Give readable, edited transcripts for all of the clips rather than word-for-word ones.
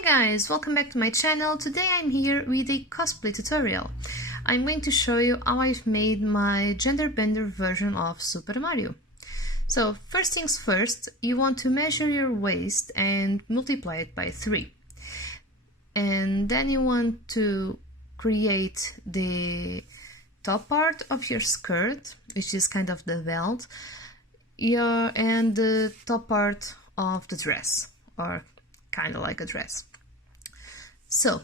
Hey guys, welcome back to my channel. Today I'm here with a cosplay tutorial. I'm going to show you how I've made my Genderbender version of Super Mario. So first things first, you want to measure your waist and multiply it by 3. And then you want to create the top part of your skirt, which is kind of the belt, and the top part of the dress, or kind of like a dress. So,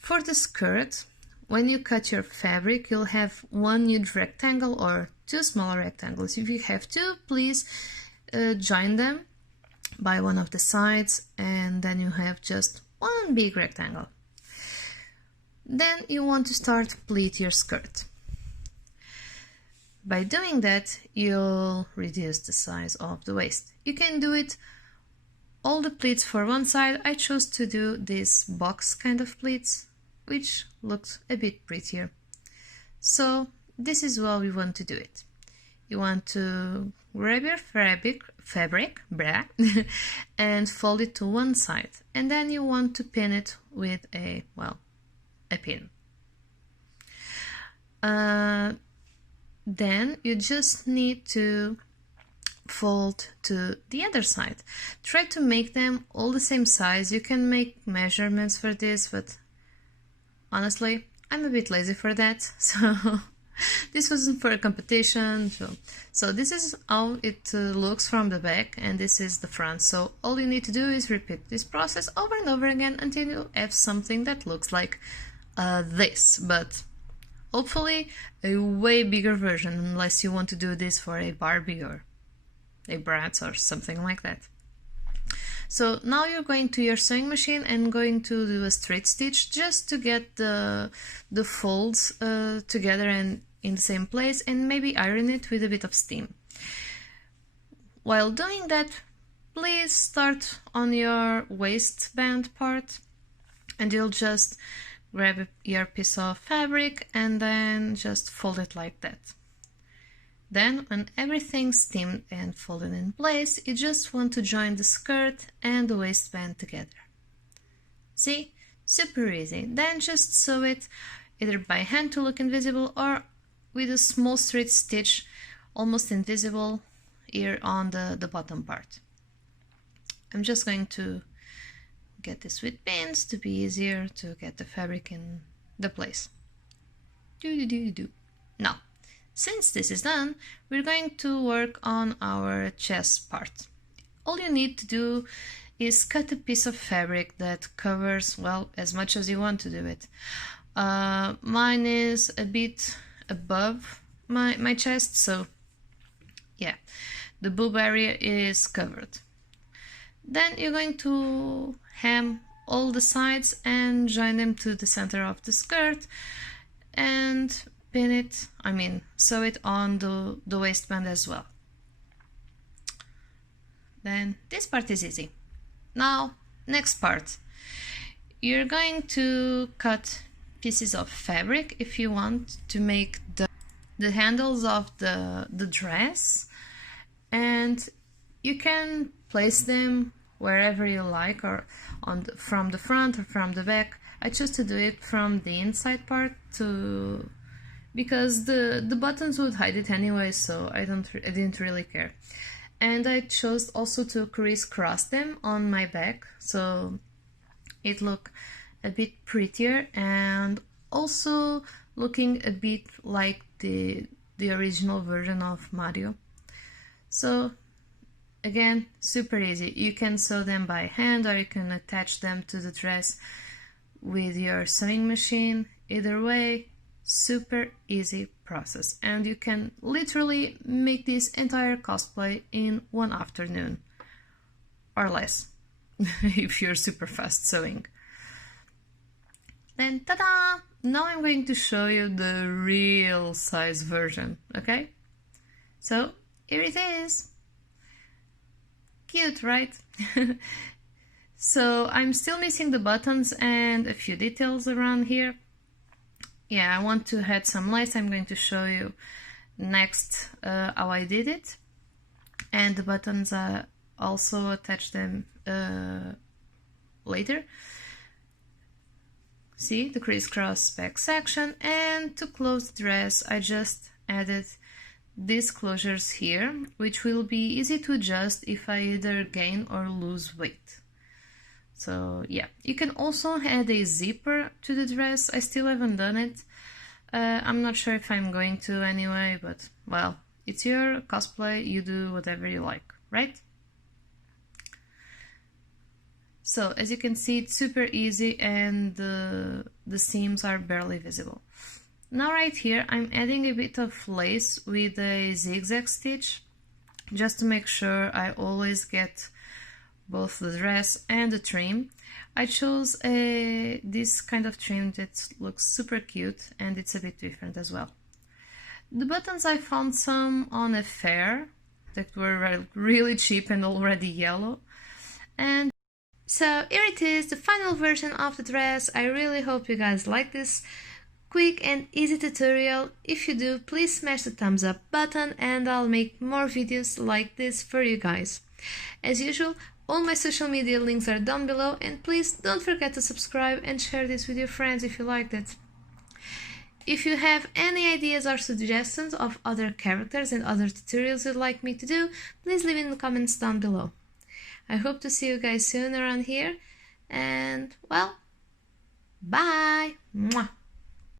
for the skirt, when you cut your fabric, you'll have one huge rectangle or 2 smaller rectangles. If you have 2, please join them by one of the sides, and then you have just one big rectangle. Then you want to start pleat your skirt. By doing that, you'll reduce the size of the waist. You can do it all the pleats for one side. I chose to do this box kind of pleats, which looks a bit prettier. So this is how we want to do it. You want to grab your fabric and fold it to one side, and then you want to pin it with a pin. Then you just need to fold to the other side. Try to make them all the same size. You can make measurements for this, but honestly, I'm a bit lazy for that, so this wasn't for a competition. So this is how it looks from the back, and this is the front. So all you need to do is repeat this process over and over again until you have something that looks like this, but hopefully a way bigger version, unless you want to do this for a Barbie or a Bratz or something like that. So now you're going to your sewing machine and going to do a straight stitch just to get the folds together and in the same place, and maybe iron it with a bit of steam. While doing that, please start on your waistband part, and you'll just grab your piece of fabric and then just fold it like that. Then, when everything's steamed and folded in place, you just want to join the skirt and the waistband together. See? Super easy. Then just sew it either by hand to look invisible, or with a small straight stitch, almost invisible, here on the bottom part. I'm just going to get this with pins to be easier to get the fabric in the place. Now, since this is done, we're going to work on our chest part. All you need to do is cut a piece of fabric that covers, well, as much as you want to do it. Mine is a bit above my chest, so yeah, the boob area is covered. Then you're going to hem all the sides and join them to the center of the skirt and pin it, sew it on the waistband as well. Then this part is easy. Now, next part. You're going to cut pieces of fabric if you want to make the handles of the dress, and you can place them wherever you like, or from the front or from the back. I chose to do it from the inside part because the buttons would hide it anyway, so I didn't really care. And I chose also to crisscross them on my back, so it looked a bit prettier and also looking a bit like the original version of Mario. So again, super easy. You can sew them by hand, or you can attach them to the dress with your sewing machine. Either way, super easy process, and you can literally make this entire cosplay in one afternoon or less if you're super fast sewing. Then ta-da! Now I'm going to show you the real size version, okay? So here it is. Cute, right? So I'm still missing the buttons and a few details around here. Yeah, I want to add some lace. I'm going to show you next how I did it. And the buttons, also attach them later. See the crisscross back section, and to close the dress I just added these closures here, which will be easy to adjust if I either gain or lose weight. So yeah, you can also add a zipper to the dress. I still haven't done it. I'm not sure if I'm going to anyway, but well, it's your cosplay, you do whatever you like, right? So as you can see, it's super easy and the seams are barely visible. Now right here I'm adding a bit of lace with a zigzag stitch, just to make sure I always get both the dress and the trim. I chose this kind of trim that looks super cute, and it's a bit different as well. The buttons, I found some on a fair that were really cheap and already yellow. And so here it is, the final version of the dress. I really hope you guys like this quick and easy tutorial. If you do, please smash the thumbs up button and I'll make more videos like this for you guys. As usual, all my social media links are down below, and please don't forget to subscribe and share this with your friends if you liked it. If you have any ideas or suggestions of other characters and other tutorials you'd like me to do, please leave in the comments down below. I hope to see you guys soon around here, and well, bye! Mwah.